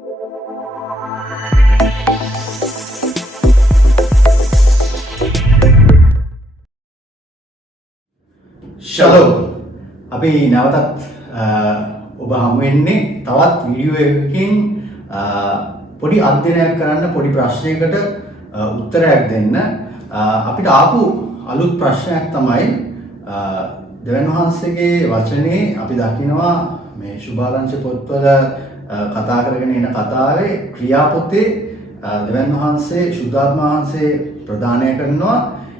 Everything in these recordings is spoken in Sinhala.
ශලෝ අපි නැවතත් ඔබ හමු වෙන්නේ තවත් වීඩියෝ එකකින් පොඩි අධ්‍යයනයක් කරන්න පොඩි ප්‍රශ්නයකට උත්තරයක් දෙන්න අපිට ආපු අලුත් ප්‍රශ්නයක් තමයි දෙවියන් වහන්සේගේ වචනේ අපි දකිනවා මේ සුභාරංශ පොත්වල කතා කරගෙන එන කතාවේ ක්‍රියාපොතේ දෙවියන් වහන්සේ සුද්ධාත්ම වහන්සේ ප්‍රදානය කරනවා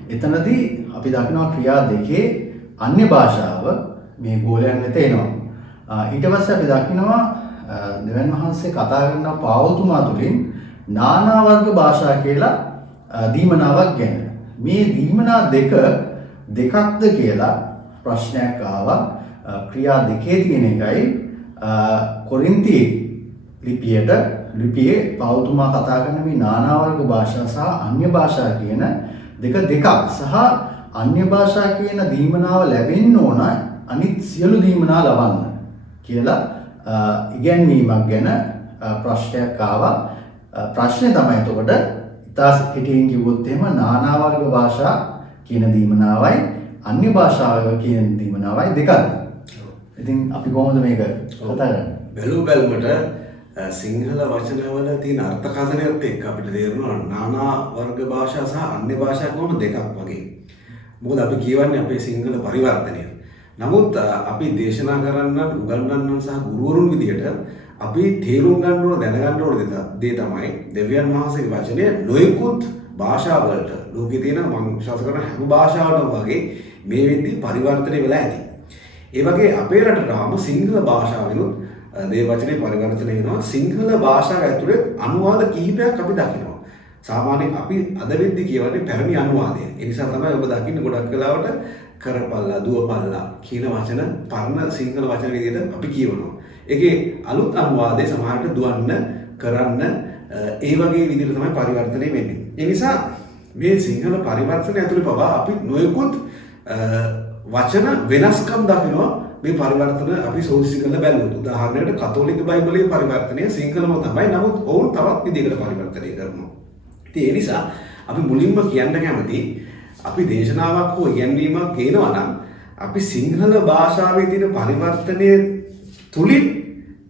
එතනදී අපි දකිනවා ක්‍රියා දෙකේ අන්‍ය භාෂාව මේ ගෝලයන් වෙත එනවා. ඊට පස්සේ අපි දකිනවා දෙවියන් වහන්සේ කතා කරන පාවතුමා තුලින් නානා වර්ග භාෂා කියලා දීමනාවක් ගැන. මේ දීමනා දෙකක්ද කියලා ප්‍රශ්නයක් ආවා. ක්‍රියා දෙකේ තියෙන එකයි කොරින්ති ලිපියේ පාවතුමා කතා කරන මේ නානා වර්ග භාෂා සහ අන්‍ය භාෂා කියන දෙකක් සහ අන්‍ය භාෂා කියන දීමනාව ලැබෙන්න ඕන අනිත් සියලු දීමනා ලබන්න කියලා ඉගැන්වීමක් ගැන ප්‍රශ්නයක් ආවා. ප්‍රශ්නේ තමයි එතකොට ඉතාලි හිටින් කිව්වොත් එහෙම නානා වර්ග භාෂා කියන දීමනාවයි අන්‍ය භාෂාව කියන දීමනාවයි දෙකක්ද? ඉතින් අපි කොහොමද මේක කතා කරන්නේ? බැලුමට සිංහල වචනවල තියෙන අර්ථකථනයත් එක්ක අපිට තේරෙනවා නානා වර්ග භාෂා සහ අන්‍ය භාෂා කොහොම දෙකක් වගේ. මොකද අපි කියවන්නේ අපේ සිංහල පරිවර්තනය. නමුත් අපි දේශනා කරන්නන් උගන්වන්නන් සහ ගුරුවරුන් විදිහට අපි තේරුම් ගන්න ඕන දැනගන්න ඕන දේ තමයි දෙවියන් වහන්සේගේ වචනය නොයෙකුත් භාෂාවලට ලෝකේ තියෙන මම විශ්වාස කරන හැම භාෂාවකටම වගේ මේ වෙද්දී පරිවර්තනය වෙලා ඇති. ඒ වගේ අපේ රටටම සිංහල භාෂාවෙනුත් දේ වචනේ පරිවර්තනය වෙනවා. සිංහල භාෂාව ඇතුලේ අනුවාද කිහිපයක් අපි දකිනවා. සාමාන්‍යයෙන් අපි අද වෙද්දි කියවන්නේ පැරණි අනුවාදය. ඒ නිසා තමයි ඔබ දකින්නේ ගොඩක් වෙලාවට කරපල්ලා දුවපල්ලා කියන වචන පරණ සිංහල වචන විදිහට අපි කියවනවා. ඒකේ අලුත් අනුවාදයේ සමහරට දුවන්න කරන්න ඒ වගේ විදිහට තමයි පරිවර්තනය වෙන්නේ. ඒ නිසා මේ සිංහල පරිවර්තනය ඇතුලේ පවා අපි නොයෙකුත් වචන වෙනස්කම් දකිනවා. මේ පරිවර්තන අපි සෝදිසි කරලා බැලුවොත් උදාහරණයකට කතෝලික බයිබලයේ පරිවර්තනය සිංහලම තමයි. නමුත් ඔවුන් තවත් විදිහකට පරිවර්තනය කරනවා. ඒ නිසා අපි මුලින්ම කියන්න කැමති අපි දේශනාවක් හෝ ඉගැන්වීමක් ගේනවා නම් අපි සිංහල භාෂාවේ තියෙන පරිවර්තනයේ තුලින්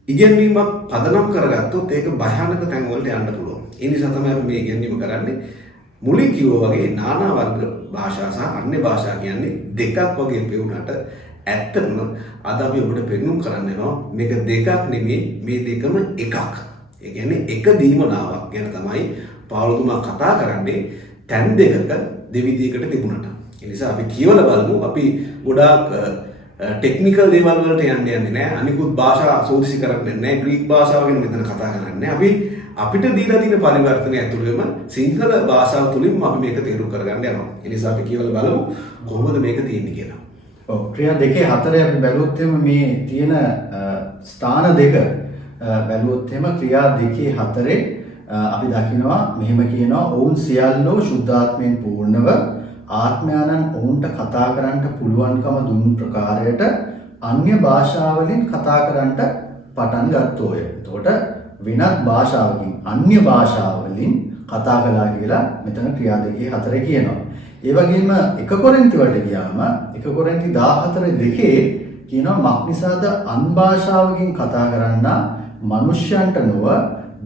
ඉගැන්වීමක් පදනම් කරගත්තොත් ඒක භයානක තැන් වලට යන්න පුළුවන්. ඒ නිසා තමයි අපි මේ ඉගැන්වීම කරන්නේ. මුලින් කිව්වා වගේ නානා වර්ග භාෂා සහ අන්‍ය භාෂා කියන්නේ දෙකක් වගේ පෙවුනට ඇත්තටම අද අපි ඔබට පෙන්වුම් කරන්න යනවා මේක දෙකක් නෙමෙයි මේ දෙකම එකක්. ඒ කියන්නේ එක දීමනාවක් ගැන තමයි පාවුලතුමා කතා කරන්නේ තැන් දෙකක දෙවිදියකට තිබුණාට. ඒ නිසා අපි කියවලා බලමු. අපි ගොඩාක් ටෙක්නිකල් දේවල් වලට යන්නේ නැහැ. අනිකුත් භාෂා සෝදිසි කරන්නේ නැහැ. ග්‍රීක භාෂාව ගැන මෙතන කතා කරන්නේ. අපි අපිට දීලා තියෙන පරිවර්තනය ඇතුළේම සිංහල භාෂාව තුලින්ම අපි මේක තේරුම් කරගන්න යනවා. ඒ නිසා අපි කියවලා බලමු කොහොමද මේක තියෙන්නේ කියලා. ඔව් ක්‍රියා දෙකේ හතරේ අපි බැලුවොත් මේ තියෙන ස්ථාන දෙක බැලුවොත් ක්‍රියා දෙකේ හතරේ අපි දකිනවා මෙහෙම කියනවා ඔවුන් සියල්ලෝ ශුද්ධාත්මයෙන් පූර්ණව ආත්මයන්න් ඔවුන්ට කතා කරන්නට පුළුවන්කම දුන් ප්‍රකාරයට අන්‍ය භාෂාවලින් කතා කරන්නට පටන් ගත්තෝය. එතකොට වෙනත් භාෂාවකින් අන්‍ය භාෂාවලින් කතා කළා කියලා මෙතන ක්‍රියා දෙකේ හතරේ කියනවා. ඒ වගේම 1 කොරින්ති වලට ගියාම 1 කොරින්ති 14:2 කියනවා මක්නිසාද අන් භාෂාවකින් කතා කරන්න මනුෂ්‍යයන්ට නොව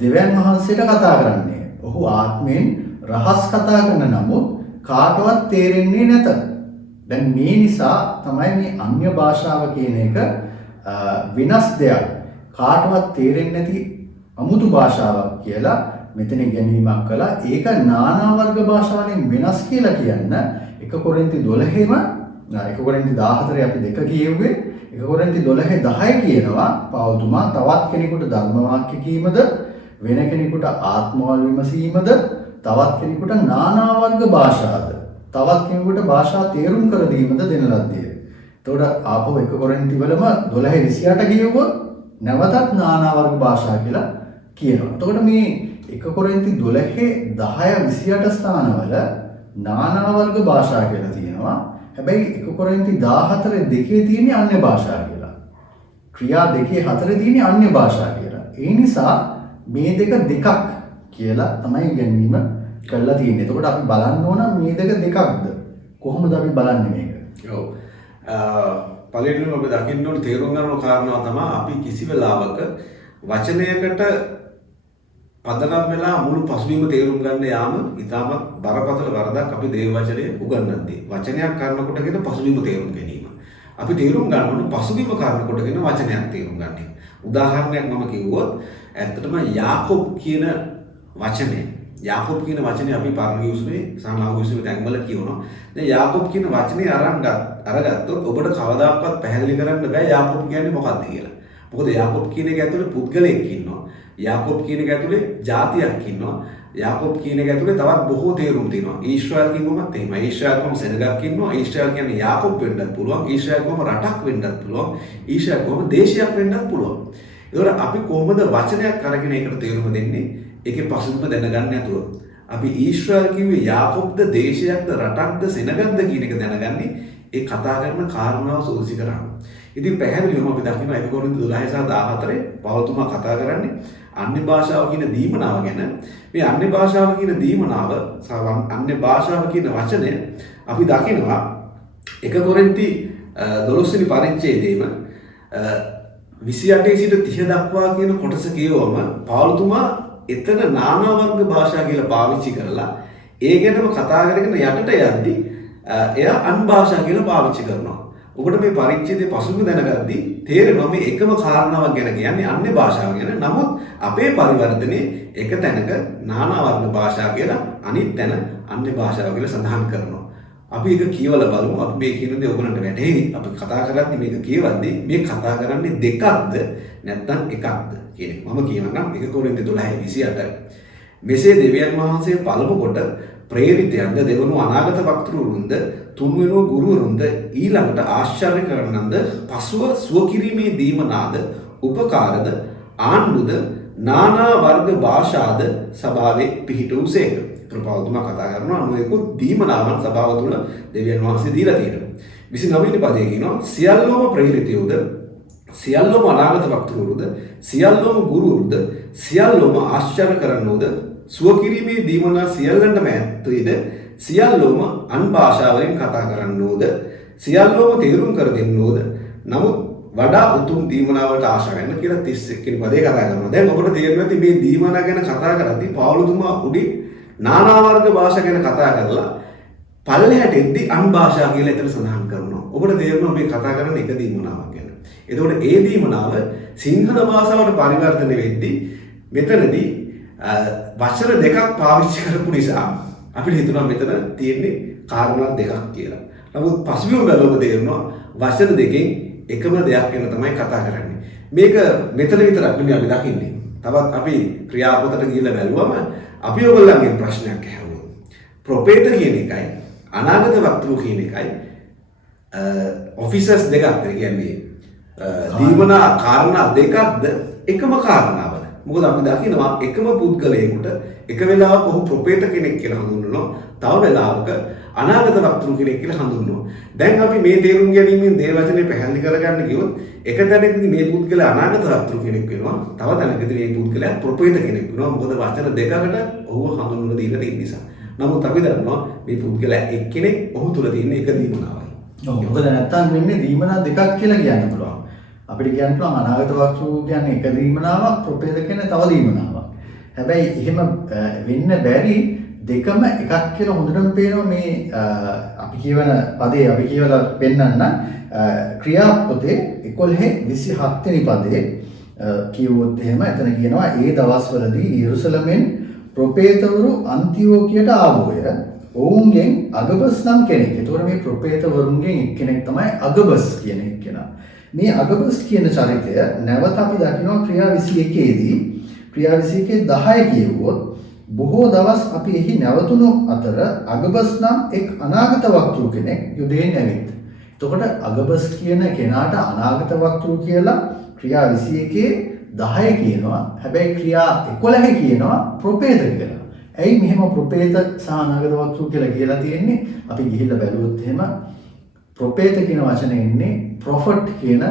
දෙවියන් වහන්සේට කතා කරන්නේ. ඔහු ආත්මයෙන් රහස් කතා කරන නමුත් කාටවත් තේරෙන්නේ නැත. දැන් මේ නිසා තමයි මේ අන්‍ය භාෂාව කියන එක විනාශ දෙයක්. කාටවත් තේරෙන්නේ නැති අමුතු භාෂාවක් කියලා මෙතන ගැනීමක් කළා. ඒක නානා වර්ග භාෂාවෙන් වෙනස් කියලා කියන්න 1 කොරින්ති 12ෙම 1 කොරින්ති 14 අපි දෙක කියෙව්වේ 1 කොරින්ති 12:10 කියනවා පාවුතුමා තවත් කෙනෙකුට ධර්ම වාක්‍ය කීමද වෙන කෙනෙකුට ආත්මවල විමසීමද තවත් කෙනෙකුට නානා වර්ග භාෂාද තවත් කෙනෙකුට භාෂා තේරුම් කර දීමද දෙන ලද්දේ. එතකොට ආපහු 1 කොරින්ති වලම 12:28 කියවුවොත් නැවතත් නානා වර්ග භාෂා කියලා කියනවා. එතකොට මේ 1 කොරින්ති 12 10 28 ස්ථානවල නානා වර්ග භාෂා කියලා තියෙනවා. හැබැයි 1 කොරින්ති 14 දෙකේ තියෙන්නේ අන්‍ය භාෂා කියලා. ක්‍රියා දෙකේ හතරේ තියෙන්නේ අන්‍ය භාෂා කියලා. ඒ නිසා මේ දෙක දෙකක් කියලා තමයි ඉගැන්වීම කරලා තියෙන්නේ. එතකොට අපි බලන්න ඕන මේ දෙක දෙකක්ද? කොහොමද අපි බලන්නේ මේක? ඔව්. පළවෙනිම අපි දකින්න ඕන තේරුම් ගන්න කාරණාව තමයි අපි කිසි වෙලාවක වචනයකට පදනම් වෙලා මුළු පසුබිම තේරුම් ගන්න යාම ඉතාමත් බරපතල වරදක් අපි දේව වචනේ උගන්වද්දී. වචනයක් කරනකොටගෙන පසුබිම තේරුම් ගැනීම. අපි තේරුම් ගන්න ඕන පසුබිම කරනකොටගෙන වචනයක් තේරුම් ගන්න. උදාහරණයක් මම කිව්වොත් ඇත්තටම යාකොබ් කියන වචනේ අපි පරණ යුසුමේ සාමාන්‍ය යුසුමේ තැන්වල කියනවා. දැන් යාකොබ් කියන වචනේ අරගත්තොත් ඔබට කවදාකවත් පැහැදිලි කරන්න බෑ යාකොබ් කියන්නේ මොකක්ද කියලා. මොකද යාකොබ් කියන එක ඇතුලේ පුද්ගලයෙක් ඉන්නවා. යාකොබ් කියන එක ඇතුලේ ජාතියක් ඉන්නවා. යාකොබ් කියන එක ඇතුලේ තවත් බොහෝ තේරුම් තියෙනවා. ඊශ්‍රායල් කිව්වමත් එහෙමයි. ඊශ්‍රායල් කොහොම සෙනගක් ඉන්නවා. ඊශ්‍රායල් කියන්නේ යාකොබ් වෙන්නත් පුළුවන්. ඊශ්‍රායල් කොහොම රටක් වෙන්නත් පුළුවන්. ඊශ්‍රායල් කොහොම දේශයක් වෙන්නත් පුළුවන්. ඒතකොට අපි කොහොමද වචනයක් අරගෙන ඒකට තේරුම දෙන්නේ? ඒකේ පසුබිම දැනගන්න නැතුව. අපි ඊශ්‍රායල් කිව්වේ යාකොබ්ද දේශයක්ද රටක්ද සෙනගක්ද කියන එක දැනගන්නේ ඒ කතා කරන කාරණාව සෝදිසි කරාම. ඉතින් පැහැදිලිවම අපි දකිනවා 1 කොරින්ති 12 සහ 14 පවතුමා කතා කරන්නේ අන්‍ය භාෂාව කියන දීමනාව ගැන. මේ අන්‍ය භාෂාව කියන දීමනාව සහ අන්‍ය භාෂාව කියන වචනය අපි දකිනවා 1 කොරින්ති 12 වෙනි පරිච්ඡේදයේම 28 සිට 30 දක්වා කියන කොටස කියවම පවතුමා එතන නානා වර්ග භාෂා කියලා පාවිච්චි කරලා ඒ ගැනම කතා කරගෙන යටට යද්දී එයා අන් භාෂා කියලා පාවිච්චි කරනවා. ඔබට මේ පරිච්ඡේදයේ පසුබිම දැනගද්දී තේරෙනවා මේ එකම කාරණාවක් ගැන කියන්නේ අන්‍ය භාෂාව ගැන. නමුත් අපේ පරිවර්තනයේ එක තැනක නානා වර්ග භාෂා කියලා අනිත් තැන අන්‍ය භාෂාව කියලා සඳහන් කරනවා. අපි ඒක කියවලා බලමු. අපි මේ කියන දේ ඔයගලන්ට වැටහෙයි. අපි කතා කරද්දී මේක කියවද්දී මේ කතා කරන්නේ දෙකක්ද නැත්නම් එකක්ද කියන එක. මම කියනනම් 1 කොරින්ති 12:28. මෙසේ දෙවියන් වහන්සේ පළමු කොට ප්‍රේරිතයන්ද දෙවනු අනාගත වක්තෘරුන්ද තුන්වෙනි ගුරුවරුන්ද ඊළඟට ආශ්චර්ය කරනන්ද පසුව සුව කිරීමේ දීමනාද උපකාරද ආණ්ඩුද නානා වර්ග භාෂාද සභාවේ පිහිටුසේක. ප්‍රපාවතුමා කතා කරනවා නොයෙකුත් දීමනාවන් සභාව තුළ දෙවියන් වහන්සේ දීලා තියෙනවා. 29 වෙනි පදයේ කියනවා සියල්ලෝම ප්‍රේරිතයෝද සියල්ලෝම අනාගත වක්තෘරුද සියල්ලෝම ගුරුවරුද සියල්ලෝම ආශ්චර්ය කරනෝද සුව කිරීමේ දීමනා සියල්ලන්ටම ඇත්තුයිද සියල්ලෝම අන් භාෂාවලින් කතා කරන්නෝද සියල්ලෝම තේරුම් කර දෙන්නෝද නමුත් වඩා උතුම් දීමනාවලට ආශා වෙන්න කියලා 31 වෙනි පදේ කතා කරනවා. දැන් ඔබට තේරෙනවා ඇති මේ දීමනා ගැන කතා කරද්දී පවුලතුමා උඩින් නානා වර්ග භාෂා ගැන කතා කරලා පල්ලෙහාට එද්දී අන් භාෂා කියලා එතන සඳහන් කරනවා. ඔබට තේරෙනවා මේ කතා කරන්නේ එක දීමනාවක් ගැන. එතකොට ඒ දීමනාව සිංහල භාෂාවට පරිවර්තනය වෙද්දී මෙතනදී වචන දෙකක් පාවිච්චි කරපු නිසා අපිට හිතුණා මෙතන තියෙන්නේ කාරණා දෙකක් කියලා. නමුත් පසුබිම බැලුවම තේරෙනවා වචන දෙකෙන් එකම දෙයක් ගැන තමයි කතා කරන්නේ. මේක මෙතන විතරක් නෙමෙයි අපි දකින්නේ. තවත් අපි ක්‍රියාපතට ගිහිල්ලා බැලුවම අපි ඔයගොල්ලන්ගෙන් ප්‍රශ්නයක් අහුවොත් ප්‍රොපේත කියන එකයි අනාගත වක්තෘ කියන එකයි ඔෆිසර්ස් දෙකක් කියන්නේ දීමනා කාරණා දෙකක්ද එකම කාරණාවද? මොකද අපි දකිනවා එකම පුද්ගලයෙකුට එක වෙලාවක ඔහු ප්‍රොපේත කෙනෙක් කියලා හඳුන්වනවා, තව වෙලාවක අනාගත වක්තෘ කෙනෙක් කියලා හඳුන්වනවා. දැන් අපි මේ තේරුම් ගැනීමෙන් දේව වචනේ පැහැදිලි කරගන්න කිව්වොත් එක තැනකදී මේ පුද්ගලයා අනාගත වක්තෘ කෙනෙක් වෙනවා, තව තැනකදී මේ පුද්ගලයා ප්‍රොපේත කෙනෙක් වෙනවා. මොකද වචන දෙකකට ඔහුව හඳුන්වලා දීලා තියෙන නිසා. නමුත් අපි දන්නවා මේ පුද්ගලයා එක්කෙනෙක් ඔහු තුල තියෙන එක දීමනාවයි. ඔව් මොකද නැත්තම් වෙන්නේ දීමනා දෙකක් කියලා කියන්න පුළුවන්. අපිට කියන්න පුළුවන් අනාගත වක්තෘ කියන්නේ එක දීමනාවක්, ප්‍රොපේත කියන්නේ තව දීමනාවක්. හැබැයි එහෙම වෙන්න බැරි දෙකම එකක් කියලා හොඳටම පේනවා මේ අපි කියවන පදේ අපි කියවලා පෙන්නන්න ක්‍රියාපොතේ 11:27 වෙනි පදේ කියවුවොත් එහෙම එතන කියනවා ඒ දවස්වලදී යෙරුසලමෙන් ප්‍රොපේතවරු අන්තිෝකියට ආවෝය. ඔවුන්ගෙන් අගබස් නම් කෙනෙක්. ඒතකොට මේ ප්‍රොපේතවරුන්ගෙන් එක්කෙනෙක් තමයි අගබස් කියන එක්කෙනා. මේ අගබස් කියන චරිතය නැවත අපි දකිනවා ක්‍රියා 21ේදී ක්‍රියා 21 10 කියවුවොත් බොහෝ දවස් අපි එහි නැවතුණු අතර අගබස් නම් එක් අනාගත වක්තෘ කෙනෙක් යුදයෙන් ඇවිත්. එතකොට අගබස් කියන කෙනාට අනාගත වක්තෘ කියලා ක්‍රියා 21 10 කියනවා. හැබැයි ක්‍රියා 11 කියනවා ප්‍රොපේත කියලා. ඇයි මෙහෙම ප්‍රොපේත සහ අනාගත වක්තෘ කියලා තියෙන්නේ? අපි ගිහිල්ලා බැලුවොත් එහෙම ප්‍රොපේත කියන වචනේ ඉන්නේ ප්‍රොෆට් කියන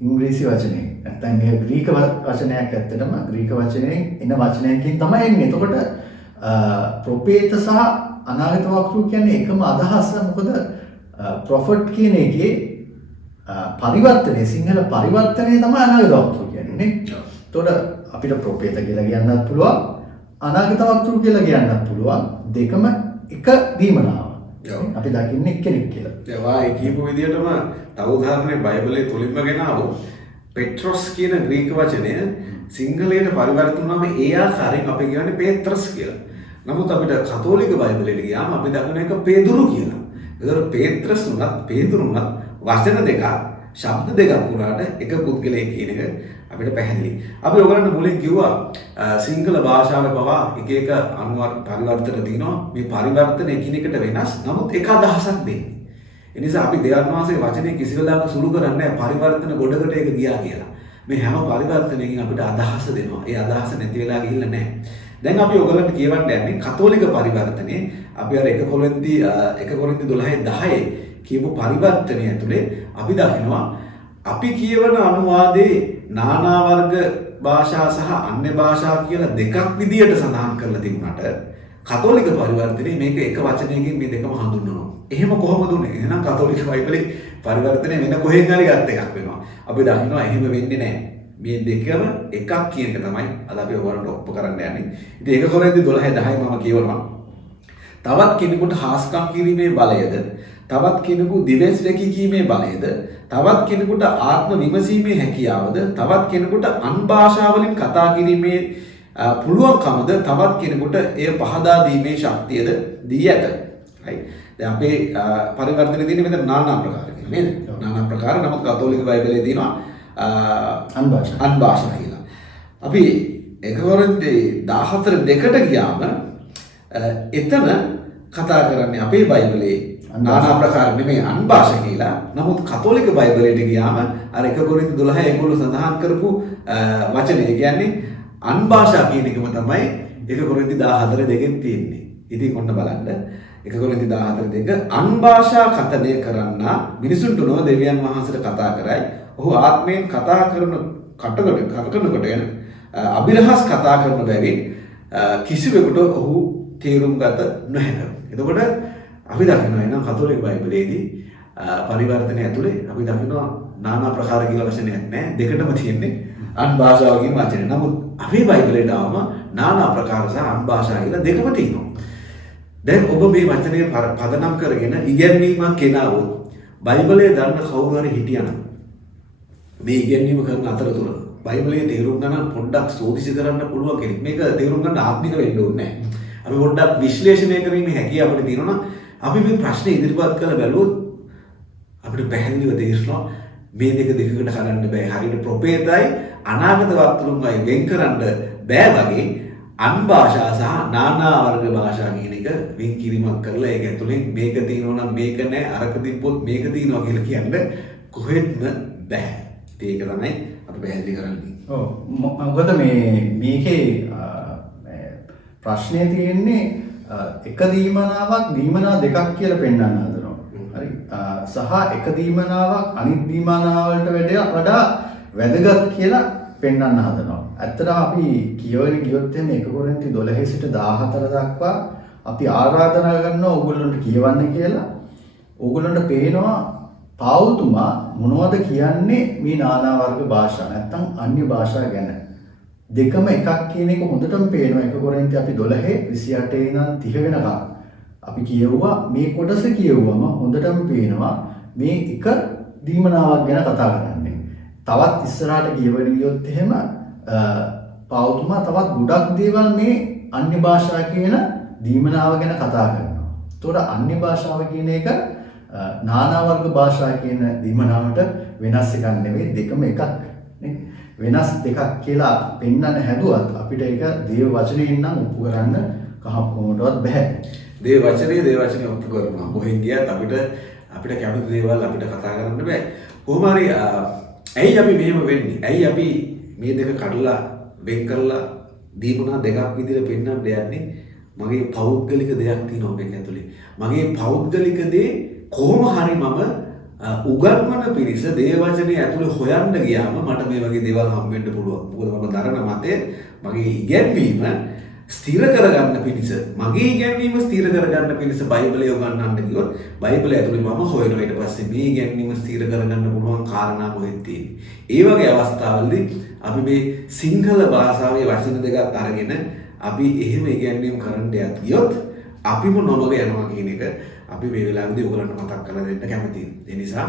ඉංග්‍රීසි වචනේ. නැත්නම් මේ ග්‍රීක වචනයක් ඇත්තටම ග්‍රීක වචනේ එන වචනයකින් තමයි එන්නේ. එතකොට ප්‍රොපේත සහ අනාගත වක්තෘ කියන්නේ එකම අදහස. මොකද ප්‍රොෆට් කියන එකේ පරිවර්තනය සිංහල පරිවර්තනය තමයි අනාගත වක්තෘ කියන්නේ නේ. එතකොට අපිට ප්‍රොපේත කියලා කියන්නත් පුළුවන් අනාගත වක්තෘ කියලා කියන්නත් පුළුවන්. දෙකම එක දීමනාව. අපි දකින්නේ කෙනෙක් කියලා. ඒවා ඒ කියපු විදිහටම තව උදාහරණයක් බයිබලයේ තුලින්ම ගෙනාවොත් පෙට්‍රොස් කියන ග්‍රීක වචනය සිංහලයට පරිවර්තන වුණාම ඒ ආකාරයෙන් අපි කියන්නේ පේත්‍රස් කියලා. නමුත් අපිට කතෝලික බයිබලයට ගියාම අපි දකින එක පේදුරු කියලා. ඒතර පේත්‍රස් උනත් පේදුරු උනත් වචන දෙකක් ශබ්ද දෙකක් වුණාට එක පුද්ගලයෙක් කියන එක අපිට පැහැදිලි. අපි ඔයගලන්ට මුලින් කිව්වා සිංහල භාෂාවේ පවා එක එක පරිවර්තන තියෙනවා. මේ පරිවර්තන එකිනෙකට වෙනස්. නමුත් එක අදහසක් දෙන්නේ. ඒ නිසා අපි දෙවියන් වහන්සේ වචනේ කිසි වෙලාවක සුළු කරන්නේ නැහැ පරිවර්තන ගොඩකට ඒක ගියා කියලා. මේ හැම පරිවර්තනයකින් අපිට අදහස දෙනවා. ඒ අදහස නැති වෙලා ගිහිල්ලා නැහැ. දැන් අපි ඔයගලන්ට කියවන්න යන්නේ කතෝලික පරිවර්තනයේ අපි අර 1 කොරින්ති 12:10 කියපු පරිවර්තනය ඇතුලේ අපි දකිනවා අපි කියවන අනුවාදයේ නානා වර්ග භාෂා සහ අන්‍ය භාෂා කියලා දෙකක් විදියට සඳහන් කරලා තිබුණාට කතෝලික පරිවර්තනයේ මේක එක වචනයකින් මේ දෙකම හඳුන්වනවා. එහෙම කොහොමද උනේ? එහෙනම් කතෝලික බයිබලේ පරිවර්තනය වෙන කොහෙන් හරි ගත් එකක් වෙනවා. අපි දකිනවා එහෙම වෙන්නේ නැහැ. මේ දෙකම එකක් කියන එක තමයි අද අපි ඔයගොල්ලන්ට ඔප්පු කරන්න යන්නේ. ඉතින් 1 කොරින්ති 12:10 මම කියවනවා. තවත් කෙනෙකුට හාස්කම් කිරීමේ බලයද, තවත් කෙනෙකු දිවස් රැකී කීමේ බලයද, තවත් කෙනෙකුට ආත්ම විමසීමේ හැකියාවද, තවත් කෙනෙකුට අන් භාෂාවලින් කතා කිරීමේ පුළුවන්කමද, තවත් කෙනෙකුට එය පහදා දීමේ ශක්තියද දී ඇත. right? දැන් අපේ පරිවර්තනයේ තියෙන මෙතන নানা ප්‍රකාර කියලා නේද? নানা ප්‍රකාර. නමුත් කතෝලික බයිබලයේ තියෙනවා අන් භාෂා කියලා. අපි 1 කොරින්ති 14:2ට ගියාම එතන කතා කරන්නේ අපේ බයිබලයේ নানা ප්‍රකාර නෙමෙයි අන් භාෂා කියලා. නමුත් කතෝලික බයිබලයට ගියාම අර 1 කොරින්ති 12 ඒගොල්ලෝ සඳහන් කරපු වචනේ කියන්නේ අන් භාෂා කියන එකම තමයි 1 කොරින්ති 14:2 තියෙන්නේ. ඉතින් ඔන්න බලන්න 1 කොරින්ති 14:2 අන් භාෂා කතනය කරන්න මිනිසුන්ට නොව දෙවියන් වහන්සේට කතා කරයි. ඔහු ආත්මයෙන් කතා කරන කටකට යන අභිරහස් කතා කරන බැවින් කිසිවෙකුට ඔහු තේරුම් ගත නොහැක. එතකොට අපි දකිනවා එනම් කතෝලික බයිබලයේදී පරිවර්තනය ඇතුලේ අපි දකිනවා নানা ප්‍රකාර කියලා වචනයක් නැහැ. දෙකටම තියෙන්නේ අන් භාෂාව කියන වචනේ. නමුත් අපේ බයිබලයට ආවම নানা ප්‍රකාර සහ අන් භාෂා කියලා දෙකම තියෙනවා. දැන් ඔබ මේ වචනේ පදනම් කරගෙන ඉගැන්වීමක් කෙනාවොත් බයිබලයේ දන්න කවුරු හරි හිටියනම් මේ ඉගැන්වීම කරන අතරතුර බයිබලයේ තේරුම් ගන්න පොඩ්ඩක් සෝදිසි කරන්න පුළුවන් කෙනෙක්. මේක තේරුම් ගන්න ආත්මික වෙන්න ඕනේ නැහැ. අපි පොඩ්ඩක් විශ්ලේෂණය කිරීමේ හැකියාව අපිට තියෙනවා. අපි මේ ප්‍රශ්නේ ඉදිරිපත් කරලා බැලුවොත් අපිට පැහැදිලිව තේරෙනවා මේ දෙක දෙකකට හදන්න බෑ. හරියට ප්‍රොපේතයි අනාගත වක්තෘන්වයි වෙන් කරන්න බෑ වගේ අන් භාෂා සහ නානා වර්ග භාෂා කියන එක වෙන් කිරීමක් කරලා ඒක ඇතුලෙන් මේක තියෙනවා නම් මේක නෑ අරක තිබ්බොත් මේක තියෙනවා කියලා කියන්න කොහෙත්ම බෑ. ඒක තමයි අපි පැහැදිලි කරන්නේ. ඔව් මොකද මේකේ ප්‍රශ්නේ තියෙන්නේ එක දීමනාවක් දීමනා දෙකක් කියලා පෙන්වන්න හදනවා. හරි. සහ එක දීමනාවක් අනිත් දීමනාවලට වඩා වැදගත් කියලා පෙන්වන්න හදනවා. ඇත්තටම අපි කියවන ගියොත් එන්නේ 1 කොරින්ති 12 සිට 14 දක්වා අපි ආරාධනා කරනවා ඕගොල්ලන්ට කියවන්න කියලා. ඕගොල්ලන්ට පේනවා පාවුතුමා මොනවද කියන්නේ මේ නානා වර්ග භාෂා නැත්නම් අන්‍ය භාෂා ගැන. දෙකම එකක් කියන එක හොඳටම පේනවා. 1 කොරින්ති අපි 12:28 ඉඳන් 30 වෙනකම් අපි කියවුවා. මේ කොටස කියවුවම හොඳටම පේනවා මේ එක දීමනාවක් ගැන කතා කරන්නේ. තවත් ඉස්සරහට කියවන ගියොත් එහෙම පාවුතුමා තවත් ගොඩක් දේවල් මේ අන්‍ය භාෂා කියන දීමනාව ගැන කතා කරනවා. ඒතකොට අන්‍ය භාෂාව කියන එක නානා වර්ග භාෂා කියන දීමනාවට වෙනස් එකක් නෙවෙයි, දෙකම එකක් නේ. වෙනස් දෙකක් කියලා පෙන්වන්න හැදුවත් අපිට ඒක දේව වචනයෙන් නම් ඔප්පු කරන්න කොහොමදවත් බෑ. දේව වචනේ ඔප්පු කරනවා. කොහෙන් ගියත් අපිට කැමති දේවල් අපිට කතා කරන්න බෑ. කොහොම හරි ඇයි අපි මෙහෙම වෙන්නේ? ඇයි අපි මේ දෙක කඩලා වෙන් කරලා දීමුණා දෙකක් විදිහට පෙන්වන්න දෙන්නේ? මගේ පෞද්ගලික දෙයක් තියෙනවා මේක ඇතුලේ. මගේ පෞද්ගලික දේ කොහොම හරි මම උගන්වන පිරිස දේවචනය ඇතුළේ හොයන්න ගියාම මට මේ වගේ දේවල් හම්බෙන්න පුළුවන්. මොකද මම දරන මතය මගේ ඉගැන්වීම ස්ථිර කරගන්න පිණිස මගේ ඉගැන්වීම ස්ථිර කරගන්න පිණිස බයිබලය උගන්වන්න කිව්වොත් බයිබලය ඇතුළේ මම හොයනවා ඊට පස්සේ මේ ඉගැන්වීම ස්ථිර කරගන්න පුළුවන් කාරණා කොහෙද තියෙන්නේ. ඒ වගේ අවස්ථාවලදී අපි මේ සිංහල භාෂාවේ වචන දෙකක් අරගෙන අපි එහෙම ඉගැන්වීම් කරන්න යතියොත් අපිම නොමග යනවා කියන එක අපි මේ වෙලාවේදී ඔයගලන්ට මතක් කරලා දෙන්න කැමතියි. ඒ නිසා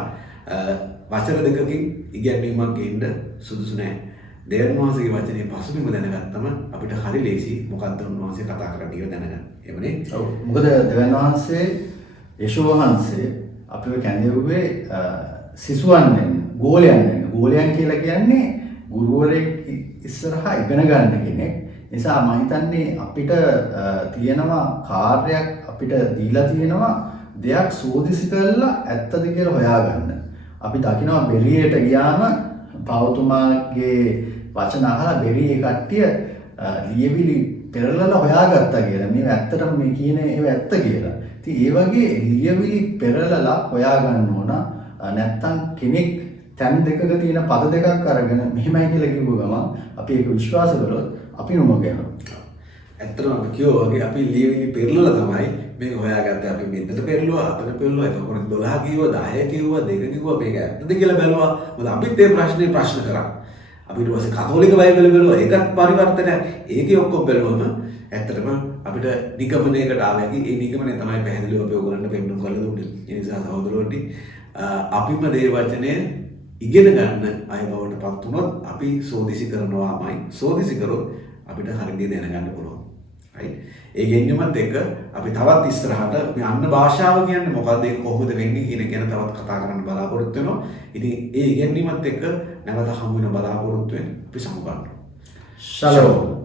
වචන දෙකකින් ඉගැන්වීමක් ගේන්න සුදුසු නැහැ. දෙවියන් වහන්සේගේ වචනේ පසුබිම දැනගත්තම අපිට හරි ලේසි මොකක්ද උන්වහන්සේ කතා කරන්නේ කියලා දැනගන්න. එහෙමනේ? ඔව්. මොකද දෙවියන් වහන්සේ යේසුස් වහන්සේ අපිව කැඳෙව්වේ සිසුවන් වෙන්න, ගෝලයන් වෙන්න. ගෝලයන් කියලා කියන්නේ ගුරුවරයෙක් ඉස්සරහා ඉගෙන ගන්න කෙනෙක්. නිසා මම හිතන්නේ අපිට තියෙනවා කාර්යයක් අපිට දීලා තියෙනවා දෙයක් සෝදිසි කරලා ඇත්තද කියලා හොයාගන්න. අපි දකිනවා බෙරියට ගියාම පවතුමාගේ වචන අහලා බෙරියේ කට්ටිය ලියවිලි පෙරලලා හොයාගත්තා කියලා. මේ ඇත්තටම මේ කියන ඒව ඇත්ත කියලා. ඉතින් ඒ වගේ ලියවිලි පෙරලලා හොයාගන්න ඕන. නැත්තම් කෙනෙක් තැන් දෙකක තියෙන පද දෙකක් අරගෙන මෙහෙමයි කියලා කිව්ව ගමන් අපි ඒක විශ්වාස කළොත් අපි නොමග යනවා. ඇත්තටම අපි කියෝ වගේ අපි ලියවිලි පෙරලලා තමයි මේක හොයාගත්තේ. අපි මෙතන පෙරළුවා, අතන පෙරළුවා, එතකොට 12 කිව්වා, 10 කිව්වා, 2 කිව්වා මේක ඇත්තද කියලා බැලුවා. මොකද අපිත් මේ ප්‍රශ්න කරා. අපි ඊට පස්සේ කතෝලික බයිබල බැලුවා. ඒකත් පරිවර්තනයක්. ඒකේ ඔක්කොම බැලුවම ඇත්තටම අපිට නිගමනයකට ආවැකි. ඒ නිගමනය තමයි පැහැදිලිව අපි ඔයගොල්ලන්ට පෙන්නු කරලා දුන්නේ. ඒ නිසා සහෝදරවන්ටි අපිම දේ වචනේ ඉගෙන ගන්න අය බවට පත් වුණොත් අපි සෝදිසි කරනවාමයි. සෝදිසි කරොත් අපිට හරියට දැනගන්න පුළුවන්. right? ඒ ගෙන්නීමත් එක්ක අපි තවත් ඉස්සරහට මේ අන්න භාෂාව කියන්නේ මොකද්ද ඒක කොහොමද වෙන්නේ කියන ගැන තවත් කතා කරන්න බලාපොරොත්තු වෙනවා. ඉතින් ඒ ගෙන්නීමත් එක්ක නැවත හමු වෙන බලාපොරොත්තු වෙන අපි සමු ගන්නවා. ශලෝම්.